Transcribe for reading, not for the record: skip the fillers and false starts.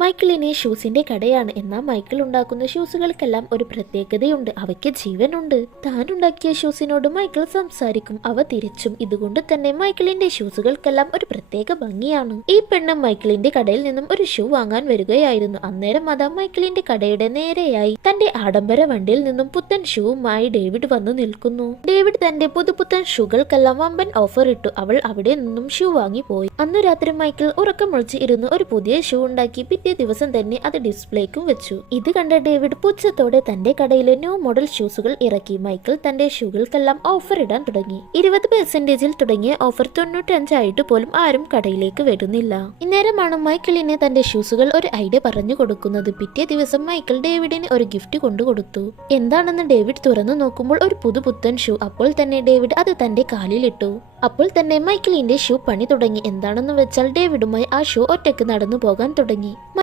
മൈക്കിളിന് ഷൂസിന്റെ കടയാണ്. എന്നാൽ മൈക്കിൾ ഉണ്ടാക്കുന്ന ഷൂസുകൾക്കെല്ലാം ഒരു പ്രത്യേകതയുണ്ട്, അവയ്ക്ക് ജീവനുണ്ട്. താൻ ഉണ്ടാക്കിയ ഷൂസിനോട് മൈക്കിൾ സംസാരിക്കും, അവ തിരിച്ചും. ഇതുകൊണ്ട് തന്നെ മൈക്കിളിന്റെ ഷൂസുകൾക്കെല്ലാം ഒരു പ്രത്യേക ഭംഗിയാണ്. ഈ പെണ്ണ് മൈക്കിളിന്റെ കടയിൽ നിന്നും ഒരു ഷൂ വാങ്ങാൻ വരികയായിരുന്നു. അന്നേരം അതാ മൈക്കിളിന്റെ കടയുടെ നേരെയായി തന്റെ ആഡംബര വണ്ടിയിൽ നിന്നും പുത്തൻ ഷൂവുമായി ഡേവിഡ് വന്നു നിൽക്കുന്നു. ഡേവിഡ് തന്റെ പുതുപുത്തൻ ഷൂകൾക്കെല്ലാം വമ്പൻ ഓഫർ ഇട്ടു. അവൾ അവിടെ നിന്നും ഷൂ വാങ്ങി പോയി. അന്നു രാത്രി മൈക്കിൾ ഉറക്കമൊഴിച്ച് ഇരുന്ന് ഒരു പുതിയ ഷൂ ഉണ്ടാക്കി പിറ്റേ ദിവസം തന്നെ അത് ഡിസ്പ്ലേക്കും വെച്ചു. ഇത് കണ്ട ഡേവിഡ് പുച്ഛത്തോടെ തന്റെ കടയിലെ ന്യൂ മോഡൽ ഷൂസുകൾ ഇറക്കി. മൈക്കിൾ തന്റെ ഷൂകൾക്കെല്ലാം ഓഫർ ഇടാൻ തുടങ്ങി. 20% തുടങ്ങിയ ഓഫർ 95 ആയിട്ട് പോലും ആരും കടയിലേക്ക് വരുന്നില്ല. ഇന്നേരമാണ് മൈക്കിളിന് തന്റെ ഷൂസുകൾ ഒരു ഐഡിയ പറഞ്ഞു കൊടുക്കുന്നത്. പിറ്റേ ദിവസം മൈക്കിൾ ഡേവിഡിന് ഒരു ഗിഫ്റ്റ് കൊണ്ടു കൊടുത്തു. എന്താണെന്ന് ഡേവിഡ് തുറന്നു നോക്കുമ്പോൾ ഒരു പുതുപുത്തൻ ഷൂ. അപ്പോൾ തന്നെ ഡേവിഡ് അത് തന്റെ കാലിലിട്ടു. അപ്പോൾ തന്നെ മൈക്കിളിന്റെ ഷൂ പണി തുടങ്ങി. എന്താണെന്ന് വെച്ചാൽ ഡേവിഡുമായി ആ ഷൂ ഒറ്റയ്ക്ക് നടന്നു പോകാൻ തുടങ്ങി.